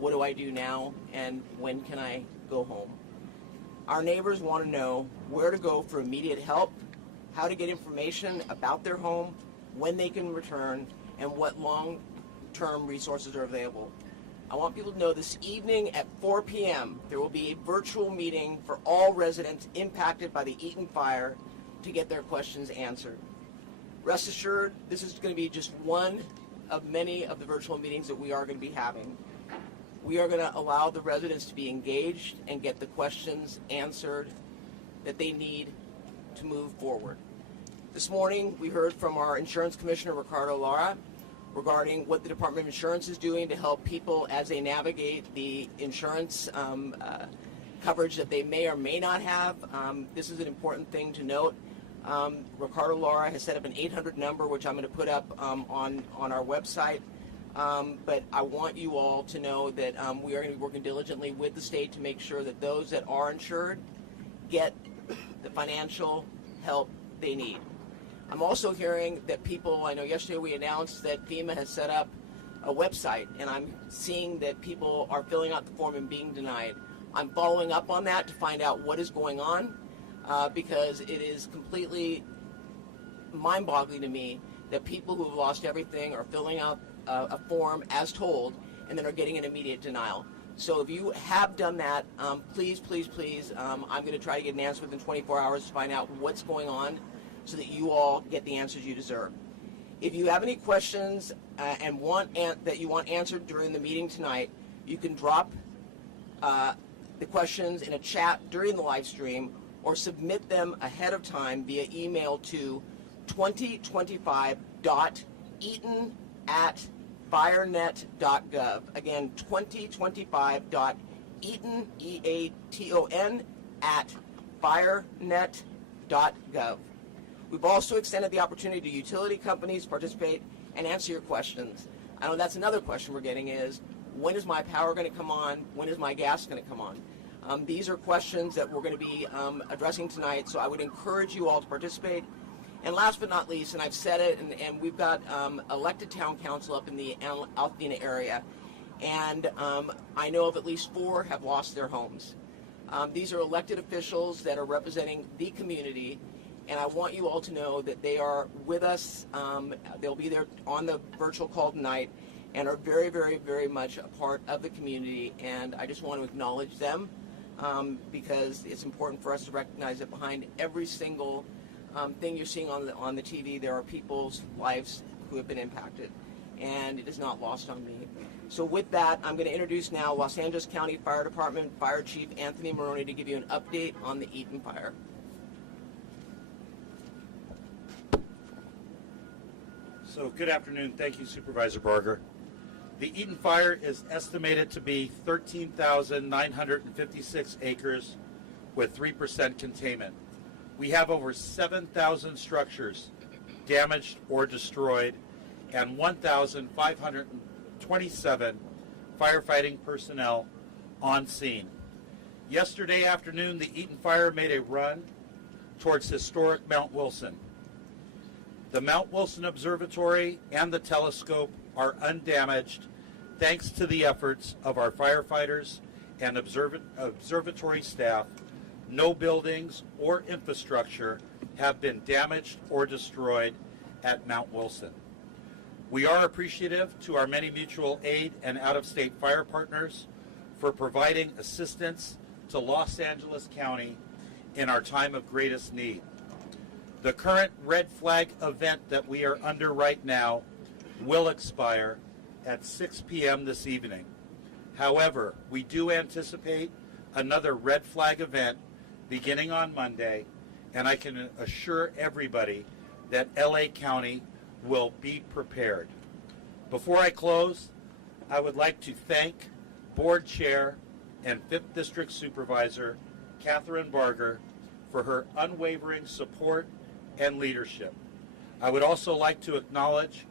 what do I do now, and when can I go home? Our neighbors want to know where to go for immediate help, how to get information about their home, when they can return, and what long-term resources are available. I want people to know this evening at 4 p.m. there will be a virtual meeting for all residents impacted by the Eaton fire to get their questions answered. Rest assured, this is going to be just one of many of the virtual meetings that we are going to be having. We are going to allow the residents to be engaged and get the questions answered that they need to move forward. This morning, we heard from our Insurance Commissioner, Ricardo Lara, regarding what the Department of Insurance is doing to help people as they navigate the insurance coverage that they may or may not have. This is an important thing to note. Ricardo Lara has set up an 800 number, which I'm going to put up on our website. But I want you all to know that we are going to be working diligently with the state to make sure that those that are insured get the financial help they need. I'm also hearing that people, I know yesterday we announced that FEMA has set up a website, and I'm seeing that people are filling out the form and being denied. I'm following up on that to find out what is going on, because it is completely mind-boggling to me that people who have lost everything are filling out a form as told and then are getting an immediate denial. So if you have done that, please, please, please, I'm going to try to get an answer within 24 hours to find out what's going on so that you all get the answers you deserve. If you have any questions and that you want answered during the meeting tonight, you can drop the questions in a chat during the live stream or submit them ahead of time via email to 2025.eaton@firenet.gov. Again, 2025.eaton, E-A-T-O-N, @firenet.gov. We've also extended the opportunity to utility companies to participate and answer your questions. I know that's another question we're getting is, when is my power going to come on? When is my gas going to come on? These are questions that we're going to be addressing tonight, so I would encourage you all to participate. And last but not least, and I've said it, and we've got elected town council up in the Altadena area, and I know of at least 4 have lost their homes. These are elected officials that are representing the community, and I want you all to know that they are with us. They'll be there on the virtual call tonight and are very, very, very much a part of the community, and I just want to acknowledge them because it's important for us to recognize that behind every single thing you're seeing on the TV, there are people's lives who have been impacted, and it is not lost on me. So with that, I'm going to introduce now Los Angeles County Fire Department Fire Chief Anthony Maroney to give you an update on the Eaton fire. So good afternoon. Thank you, Supervisor Barger. The Eaton fire is estimated to be 13,956 acres with 3% containment. We have over 7,000 structures damaged or destroyed and 1,527 firefighting personnel on scene. Yesterday afternoon, the Eaton fire made a run towards historic Mount Wilson. The Mount Wilson Observatory and the telescope are undamaged thanks to the efforts of our firefighters and observatory staff. No buildings or infrastructure have been damaged or destroyed at Mount Wilson. We are appreciative to our many mutual aid and out-of-state fire partners for providing assistance to Los Angeles County in our time of greatest need. The current red flag event that we are under right now will expire at 6 p.m. this evening. However, we do anticipate another red flag event beginning on Monday, and I can assure everybody that LA County will be prepared. Before I close, I would like to thank Board Chair and 5th District Supervisor Catherine Barger for her unwavering support and leadership. I would also like to acknowledge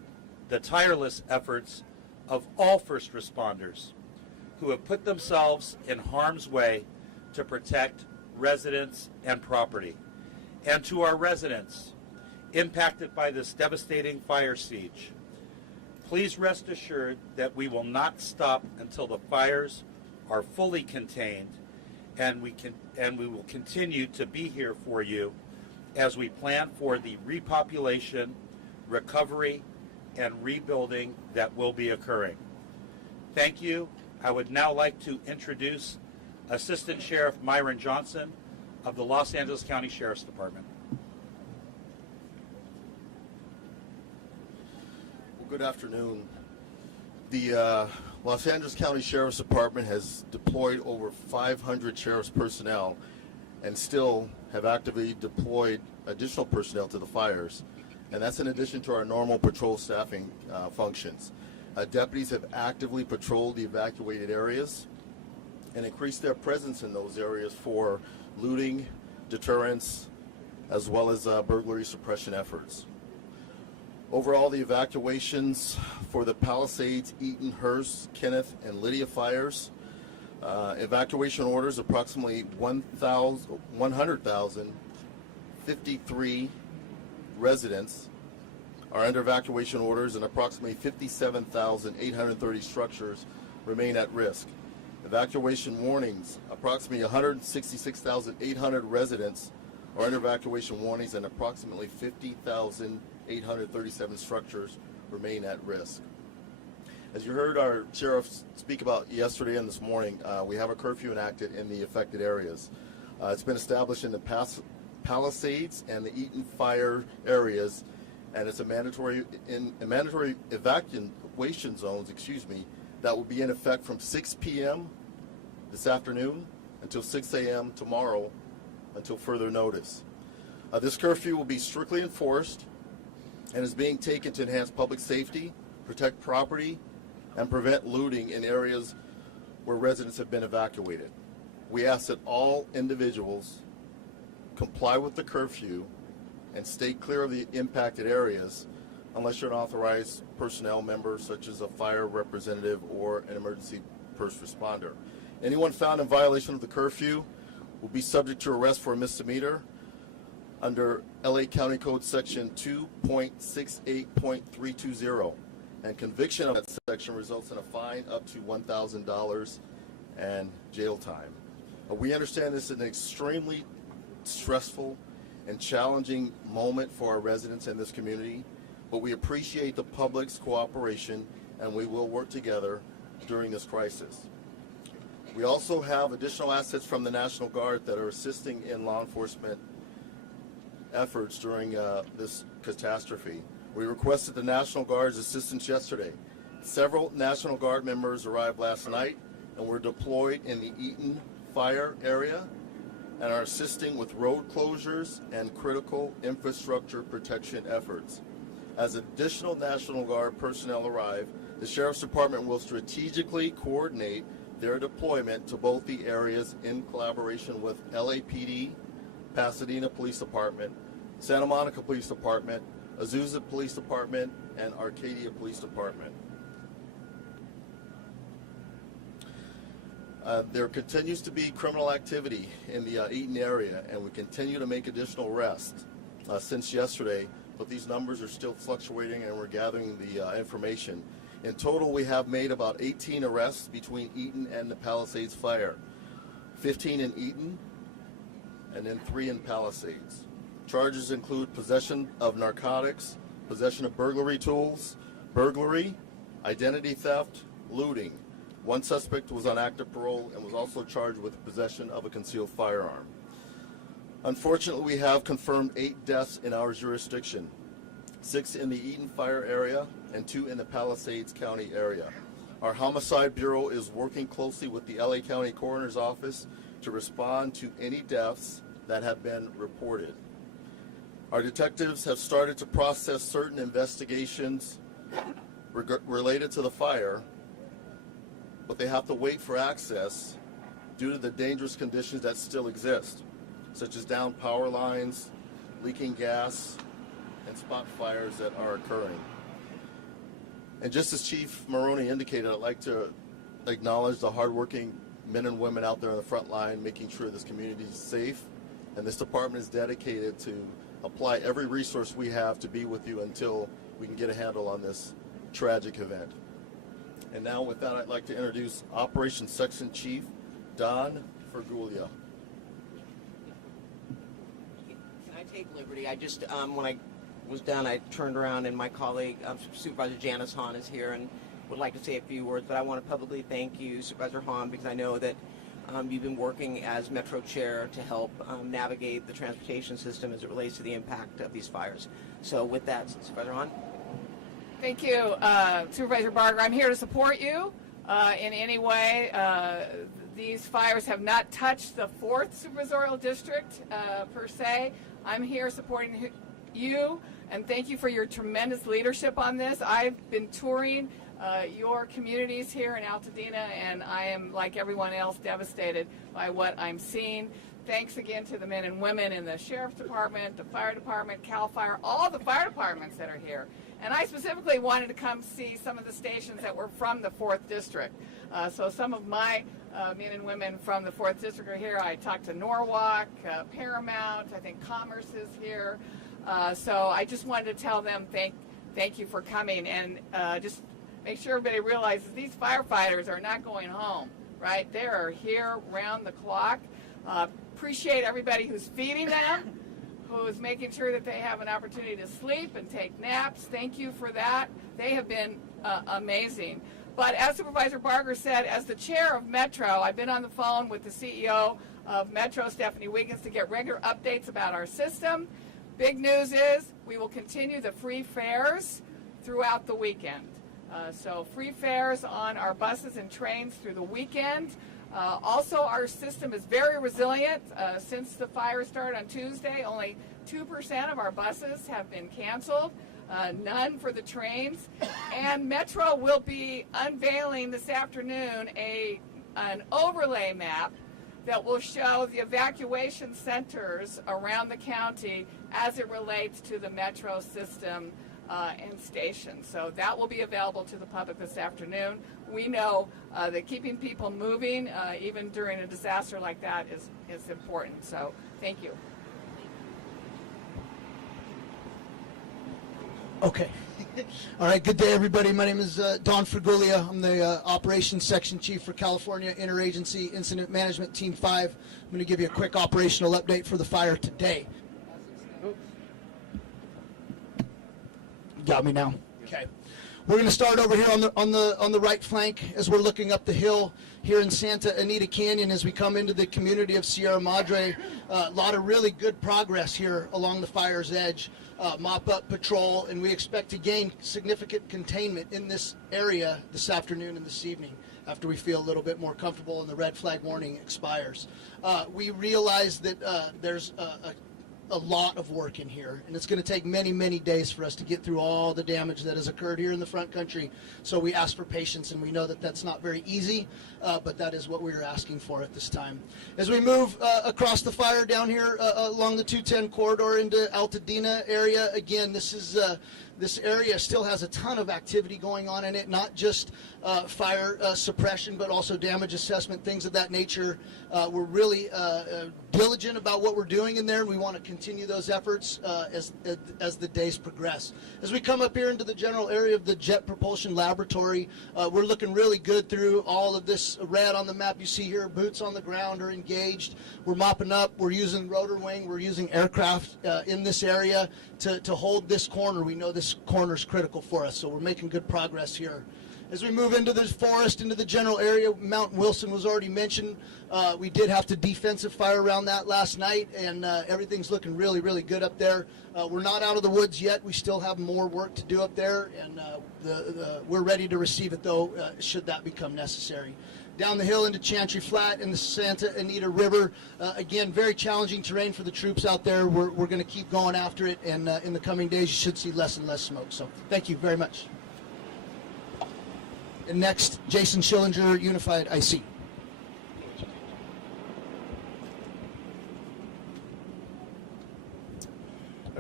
the tireless efforts of all first responders who have put themselves in harm's way to protect residents and property. And to our residents impacted by this devastating fire siege, Please rest assured that we will not stop until the fires are fully contained, and we will continue to be here for you as we plan for the repopulation, recovery, and rebuilding that will be occurring. Thank you. I would now like to introduce Assistant Sheriff Myron Johnson of the Los Angeles County Sheriff's Department. Well, good afternoon. The Los Angeles County Sheriff's Department has deployed over 500 sheriff's personnel and still have actively deployed additional personnel to the fires. And that's in addition to our normal patrol staffing functions. Deputies have actively patrolled the evacuated areas and increased their presence in those areas for looting, deterrence, as well as burglary suppression efforts. Overall, the evacuations for the Palisades, Eaton, Hearst, Kenneth, and Lydia fires, evacuation orders approximately 100,053 residents are under evacuation orders, and approximately 57,830 structures remain at risk. Evacuation warnings, approximately 166,800 residents are under evacuation warnings, and approximately 50,837 structures remain at risk. As you heard our sheriff speak about yesterday and this morning, we have a curfew enacted in the affected areas. It's been established in the Palisades and the Eaton fire areas, and it's a mandatory evacuation zones, that will be in effect from 6 p.m. this afternoon until 6 a.m. tomorrow until further notice. This curfew will be strictly enforced and is being taken to enhance public safety, protect property, and prevent looting in areas where residents have been evacuated. We ask that all individuals comply with the curfew and stay clear of the impacted areas unless you're an authorized personnel member such as a fire representative or an emergency first responder. Anyone found in violation of the curfew will be subject to arrest for a misdemeanor under LA County Code section 2.68.320, and conviction of that section results in a fine up to $1,000 and jail time. We understand this is an extremely stressful and challenging moment for our residents in this community, but we appreciate the public's cooperation, and we will work together during this crisis. We also have additional assets from the National Guard that are assisting in law enforcement efforts during this catastrophe. We requested the National Guard's assistance yesterday. Several National Guard members arrived last night and were deployed in the Eaton fire area and are assisting with road closures and critical infrastructure protection efforts. As additional National Guard personnel arrive, the Sheriff's Department will strategically coordinate their deployment to both the areas in collaboration with LAPD, Pasadena Police Department, Santa Monica Police Department, Azusa Police Department, and Arcadia Police Department. There continues to be criminal activity in the Eaton area, and we continue to make additional arrests since yesterday, but these numbers are still fluctuating, and we're gathering the information. In total, we have made about 18 arrests between Eaton and the Palisades fire, 15 in Eaton, and then 3 in Palisades. Charges include possession of narcotics, possession of burglary tools, burglary, identity theft, looting. One suspect was on active parole and was also charged with possession of a concealed firearm. Unfortunately, we have confirmed 8 deaths in our jurisdiction, 6 in the Eaton fire area and 2 in the Palisades County area. Our Homicide Bureau is working closely with the LA County Coroner's Office to respond to any deaths that have been reported. Our detectives have started to process certain investigations related to the fire, but they have to wait for access due to the dangerous conditions that still exist, such as downed power lines, leaking gas, and spot fires that are occurring. And just as Chief Maroney indicated, I'd like to acknowledge the hardworking men and women out there on the front line making sure this community is safe, and this department is dedicated to apply every resource we have to be with you until we can get a handle on this tragic event. And now with that, I'd like to introduce Operations Section Chief Don Fergulia. Can I take liberty? I just, when I was done, I turned around and my colleague, Supervisor Janice Hahn, is here and would like to say a few words, but I want to publicly thank you, Supervisor Hahn, because I know that you've been working as Metro Chair to help navigate the transportation system as it relates to the impact of these fires. So with that, Supervisor Hahn. Thank you, Supervisor Barger. I'm here to support you in any way. These fires have not touched the 4th Supervisorial District per se. I'm here supporting you, and thank you for your tremendous leadership on this. I've been touring your communities here in Altadena, and I am, like everyone else, devastated by what I'm seeing. Thanks again to the men and women in the Sheriff's Department, the Fire Department, CAL FIRE, all the fire departments that are here. And I specifically wanted to come see some of the stations that were from the 4th District. So some of my men and women from the 4th District are here. I talked to Norwalk, Paramount, I think Commerce is here. So I just wanted to tell them thank you for coming, and just make sure everybody realizes these firefighters are not going home, right? They are here round the clock. Appreciate everybody who's feeding them, who is making sure that they have an opportunity to sleep and take naps. Thank you for that. They have been amazing. But as Supervisor Barger said, as the chair of Metro, I've been on the phone with the CEO of Metro, Stephanie Wiggins, to get regular updates about our system. Big news is we will continue the free fares throughout the weekend. So free fares on our buses and trains through the weekend. Also, our system is very resilient. Since the fire started on Tuesday, only 2% of our buses have been canceled, none for the trains. And Metro will be unveiling this afternoon an overlay map that will show the evacuation centers around the county as it relates to the Metro system and stations. So that will be available to the public this afternoon. We know that keeping people moving, even during a disaster like that, is important. So thank you. Okay. All right. Good day, everybody. My name is Don Fergulia. I'm the Operations Section Chief for California Interagency Incident Management Team 5. I'm going to give you a quick operational update for the fire today. Got me now? Okay. We're going to start over here on the right flank as we're looking up the hill here in Santa Anita Canyon as we come into the community of Sierra Madre. A lot of really good progress here along the fire's edge. Mop-up patrol, and we expect to gain significant containment in this area this afternoon and this evening after we feel a little bit more comfortable and the red flag warning expires. We realize that there's a lot of work in here, and it's going to take many, many days for us to get through all the damage that has occurred here in the front country. So we ask for patience, and we know that that's not very easy, but that is what we're asking for at this time. As we move across the fire down here along the 210 corridor into Altadena area, again, this area still has a ton of activity going on in it, not just fire suppression, but also damage assessment, things of that nature. We're really diligent about what we're doing in there, and we want to continue those efforts as the days progress. As we come up here into the general area of the Jet Propulsion Laboratory, we're looking really good through all of this red on the map you see here. Boots on the ground are engaged. We're mopping up. We're using rotor wing. We're using aircraft in this area to hold this corner. We know this corner is critical for us, so we're making good progress here. As we move into the forest, into the general area, Mount Wilson was already mentioned. We did have to defensive fire around that last night, and everything's looking really, really good up there. We're not out of the woods yet. We still have more work to do up there, and we're ready to receive it, though, should that become necessary. Down the hill into Chantry Flat and the Santa Anita River. Again, very challenging terrain for the troops out there. We're going to keep going after it, and in the coming days, you should see less and less smoke. So thank you very much. And next, Jason Schillinger, Unified IC.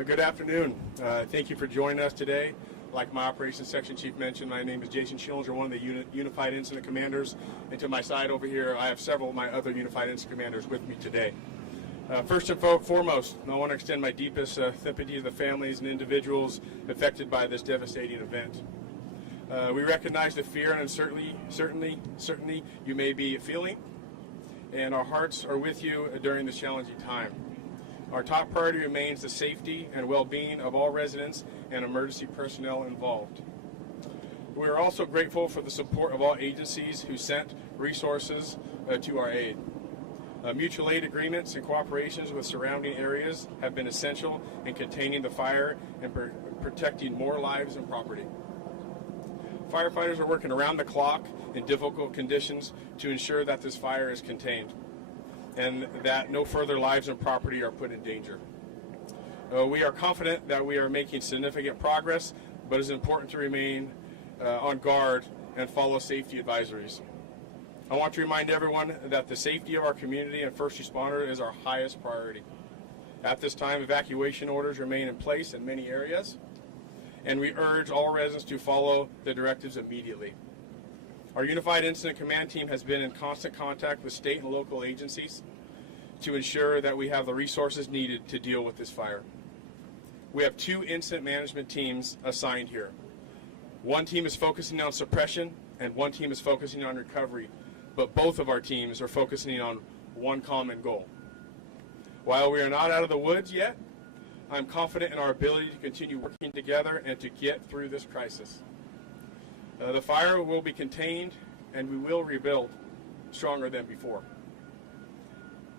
Good afternoon. Thank you for joining us today. Like my Operations Section Chief mentioned, my name is Jason Schillinger, one of the Unified Incident Commanders. And to my side over here, I have several of my other Unified Incident Commanders with me today. First and foremost, I want to extend my deepest sympathy to the families and individuals affected by this devastating event. We recognize the fear and uncertainty certainly you may be feeling, and our hearts are with you during this challenging time. Our top priority remains the safety and well-being of all residents and emergency personnel involved. We are also grateful for the support of all agencies who sent resources to our aid. Mutual aid agreements and cooperations with surrounding areas have been essential in containing the fire and protecting more lives and property. Firefighters are working around the clock in difficult conditions to ensure that this fire is contained and that no further lives and property are put in danger. We are confident that we are making significant progress, but it's important to remain on guard and follow safety advisories. I want to remind everyone that the safety of our community and first responder is our highest priority. At this time, evacuation orders remain in place in many areas, and we urge all residents to follow the directives immediately. Our Unified Incident Command Team has been in constant contact with state and local agencies to ensure that we have the resources needed to deal with this fire. We have 2 incident management teams assigned here. One team is focusing on suppression, and one team is focusing on recovery, but both of our teams are focusing on one common goal. While we are not out of the woods yet, I'm confident in our ability to continue working together and to get through this crisis. The fire will be contained, and we will rebuild stronger than before.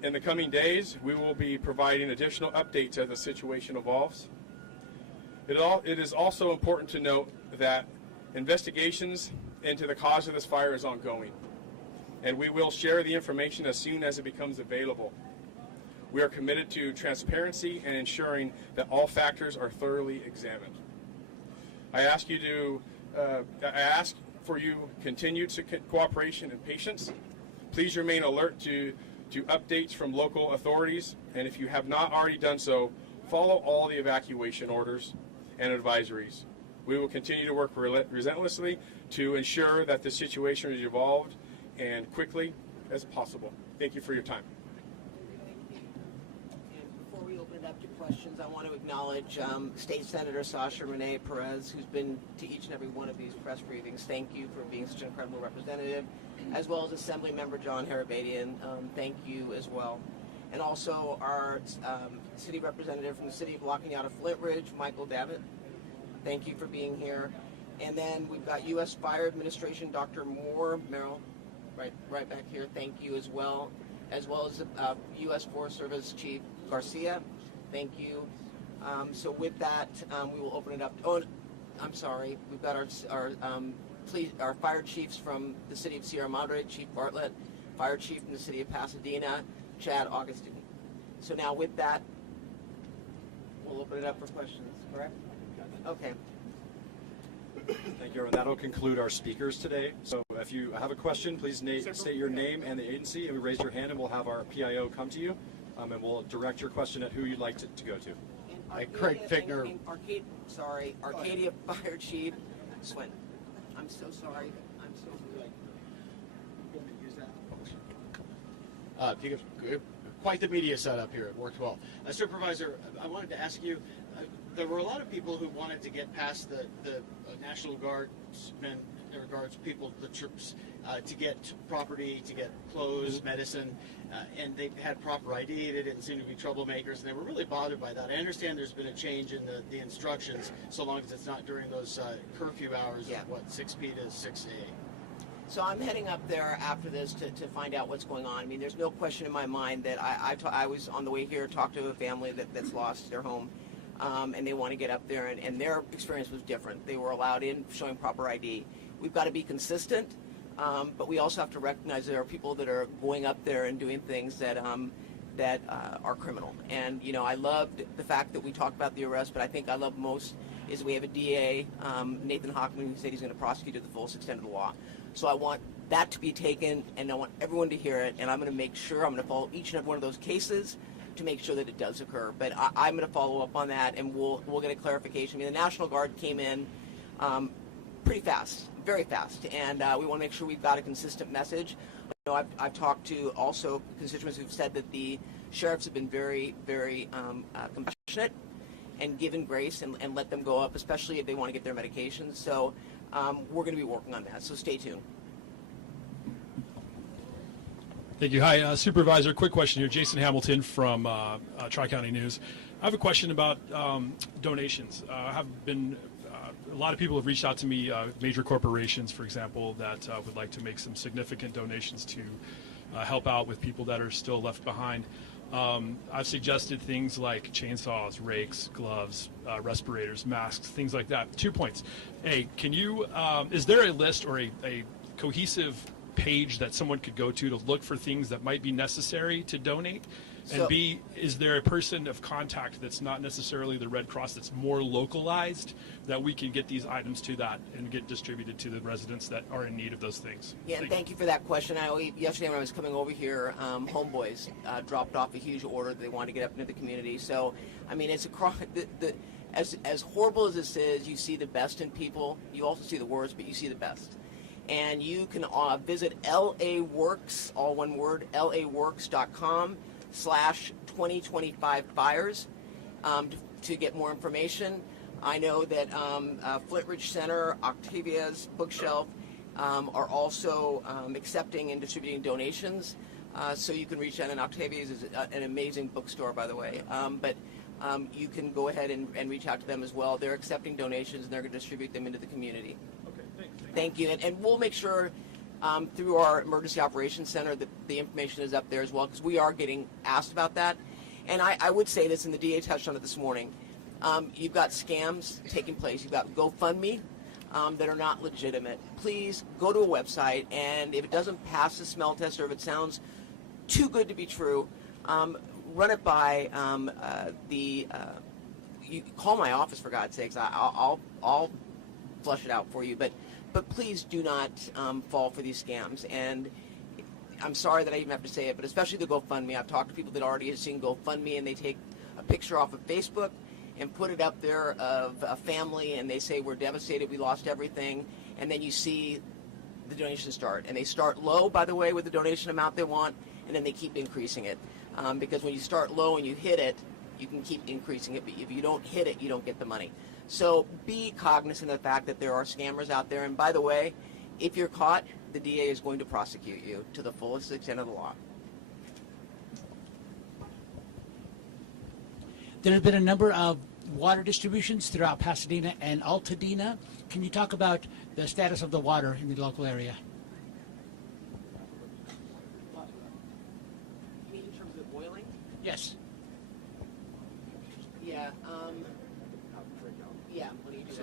In the coming days, we will be providing additional updates as the situation evolves. It is also important to note that investigations into the cause of this fire is ongoing, and we will share the information as soon as it becomes available. We are committed to transparency and ensuring that all factors are thoroughly examined. I ask for you continued cooperation and patience. Please remain alert to updates from local authorities, and if you have not already done so, follow all the evacuation orders and advisories. We will continue to work relentlessly to ensure that the situation is resolved and quickly as possible. Thank you for your time. And before we open it up to questions, I want to acknowledge State Senator Sasha Renee Perez, who's been to each and every one of these press briefings. Thank you for being such an incredible representative, as well as Assembly Member John Harabadian. Thank you as well. And also our city representative from the city of La Cañada Flint Ridge, Michael Davitt. Thank you for being here. And then we've got U.S. Fire Administration, Dr. Merrill, right back here. Thank you as well as U.S. Forest Service Chief Garcia. Thank you. So with that, we will open it up. Oh, I'm sorry. We've got our fire chiefs from the city of Sierra Madre, Chief Bartlett, fire chief from the city of Pasadena, Chad Augustine. So now with that, we'll open it up for questions, correct? Okay. Thank you, everyone. That'll conclude our speakers today. So if you have a question, please state your name and the agency, and raise your hand, and we'll have our PIO come to you, and we'll direct your question at who you'd like to go to. Craig Figner. Arcadia Fire Chief Swin. I'm so sorry. I'm so sorry. Quite the media setup here. It worked well. Supervisor, I wanted to ask you, there were a lot of people who wanted to get past the National Guardsmen, people, the troops, to get property, to get clothes, medicine, and they had proper ID. They didn't seem to be troublemakers, and they were really bothered by that. I understand there's been a change in the instructions, so long as it's not during those curfew hours of, 6 p to 6 a. So I'm heading up there after this to find out what's going on. I mean, there's no question in my mind that I was on the way here, talked to a family that's lost their home, and they want to get up there, and their experience was different. They were allowed in, showing proper ID. We've got to be consistent, but we also have to recognize there are people that are going up there and doing things that are criminal. And, you know, I loved the fact that we talked about the arrest, but I think I love most is we have a DA, Nathan Hochman, who said he's going to prosecute to the fullest extent of the law. So I want that to be taken, and I want everyone to hear it, and I'm going to make sure I'm going to follow each and every one of those cases to make sure that it does occur. But I'm going to follow up on that, and we'll get a clarification. I mean, the National Guard came in pretty fast, very fast, and we want to make sure we've got a consistent message. You know, I've talked to also constituents who've said that the sheriffs have been very, very compassionate and given grace and let them go up, especially if they want to get their medications. So we're going to be working on that. So stay tuned. Thank you. Hi, Supervisor. Quick question here. Jason Hamilton from Tri-County News. I have a question about donations. A lot of people have reached out to me, major corporations, for example, that would like to make some significant donations to help out with people that are still left behind. I've suggested things like chainsaws, rakes, gloves, respirators, masks, things like that. 2 points. A, is there a list or a cohesive page that someone could go to look for things that might be necessary to donate? And B, is there a person of contact that's not necessarily the Red Cross that's more localized that we can get these items to that and get distributed to the residents that are in need of those things? Yeah, and thank you for that question. Yesterday when I was coming over here, Homeboys dropped off a huge order that they wanted to get up into the community. So, I mean, it's across as horrible as this is, you see the best in people. You also see the worst, but you see the best. And you can visit LA Works, all one word, laworks.com/2025fires to get more information. I know that Flintridge Center, Octavia's Bookshelf are also accepting and distributing donations. So you can reach out, and Octavia's is an amazing bookstore, by the way. But you can go ahead and reach out to them as well. They're accepting donations, and they're going to distribute them into the community. Okay, thanks. Thank you. And we'll make sure through our Emergency Operations Center that the information is up there as well, because we are getting asked about that. And I would say this, and the DA touched on it this morning. You've got scams taking place. You've got GoFundMe that are not legitimate. Please go to a website, and if it doesn't pass the smell test or if it sounds too good to be true, run it by you call my office, for God's sakes. I'll flush it out for you. But please do not fall for these scams. And I'm sorry that I even have to say it, but especially the GoFundMe. I've talked to people that already have seen GoFundMe, and they take a picture off of Facebook and put it up there of a family, and they say, we're devastated, we lost everything. And then you see the donations start. And they start low, by the way, with the donation amount they want, and then they keep increasing it. Because when you start low and you hit it, you can keep increasing it. But if you don't hit it, you don't get the money. So be cognizant of the fact that there are scammers out there. And by the way, if you're caught, the DA is going to prosecute you to the fullest extent of the law. There have been a number of water distributions throughout Pasadena and Altadena. Can you talk about the status of the water in the local area? You mean in terms of boiling? Yes. Yeah. Yeah. What do you do?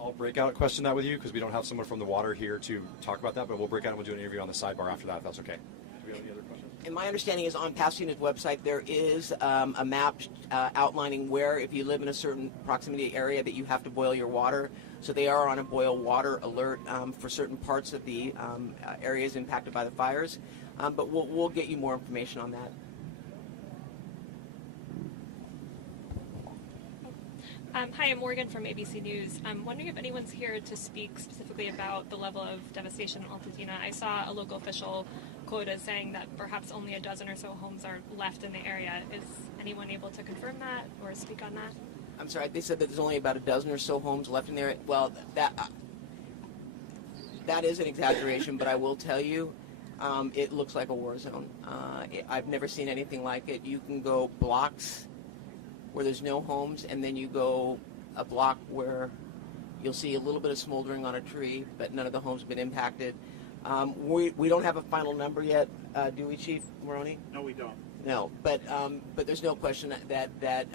I'll break out question that with you because we don't have someone from the water here to talk about that, but we'll break out and we'll do an interview on the sidebar after that, if that's okay. Do we have any other questions? And my understanding is on Pasadena's website there is a map outlining where, if you live in a certain proximity area, that you have to boil your water. So they are on a boil water alert for certain parts of the areas impacted by the fires. But we'll get you more information on that. Hi, I'm Morgan from ABC News. I'm wondering if anyone's here to speak specifically about the level of devastation in Altadena. I saw a local official quoted saying that perhaps only a dozen or so homes are left in the area. Is anyone able to confirm that or speak on that? I'm sorry, they said that there's only about a dozen or so homes left in there. Well, that is an exaggeration, but I will tell you, it looks like a war zone. I've never seen anything like it. You can go blocks where there's no homes, and then you go a block where you'll see a little bit of smoldering on a tree, but none of the homes have been impacted. We don't have a final number yet, do we, Chief Maroney? No, we don't. No, but there's no question that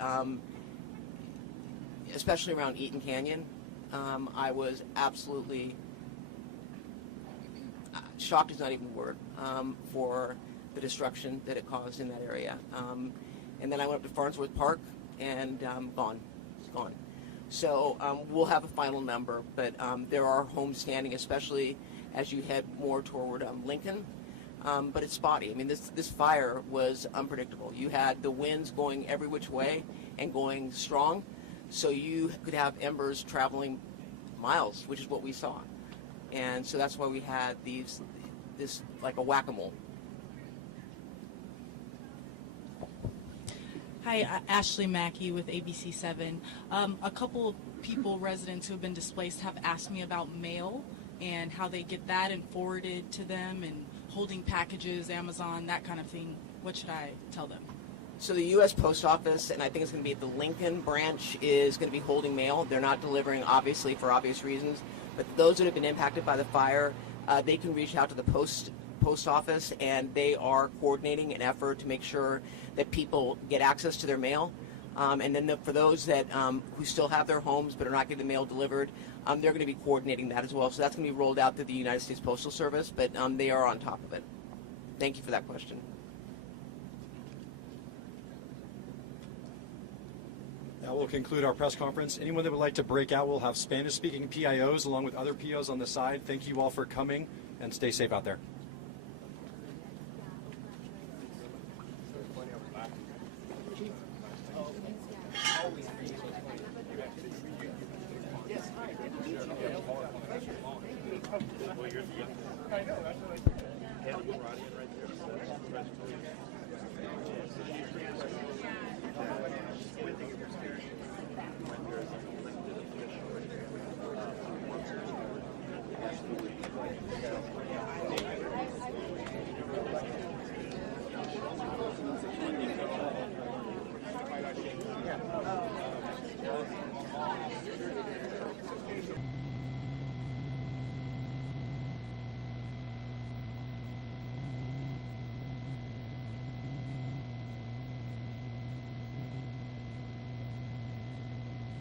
especially around Eaton Canyon, I was absolutely shocked is not even a word for the destruction that it caused in that area. And then I went up to Farnsworth Park, and gone. It's gone. So we'll have a final number, but there are homes standing, especially as you head more toward Lincoln. But it's spotty. I mean, this fire was unpredictable. You had the winds going every which way and going strong, so you could have embers traveling miles, which is what we saw. And so that's why we had this like a whack-a-mole. Hi, Ashley Mackey with ABC7. A couple people, residents who have been displaced, have asked me about mail and how they get that and forwarded to them, and holding packages, Amazon, that kind of thing. What should I tell them? So the U.S. Post Office, and I think it's going to be at the Lincoln branch, is going to be holding mail. They're not delivering, obviously, for obvious reasons. But those that have been impacted by the fire, they can reach out to the post office, and they are coordinating an effort to make sure that people get access to their mail. And then for those that who still have their homes but are not getting the mail delivered, they're going to be coordinating that as well. So that's going to be rolled out through the United States Postal Service, but they are on top of it. Thank you for that question. That will conclude our press conference. Anyone that would like to break out, we'll have Spanish-speaking PIOs along with other POs on the side. Thank you all for coming, and stay safe out there.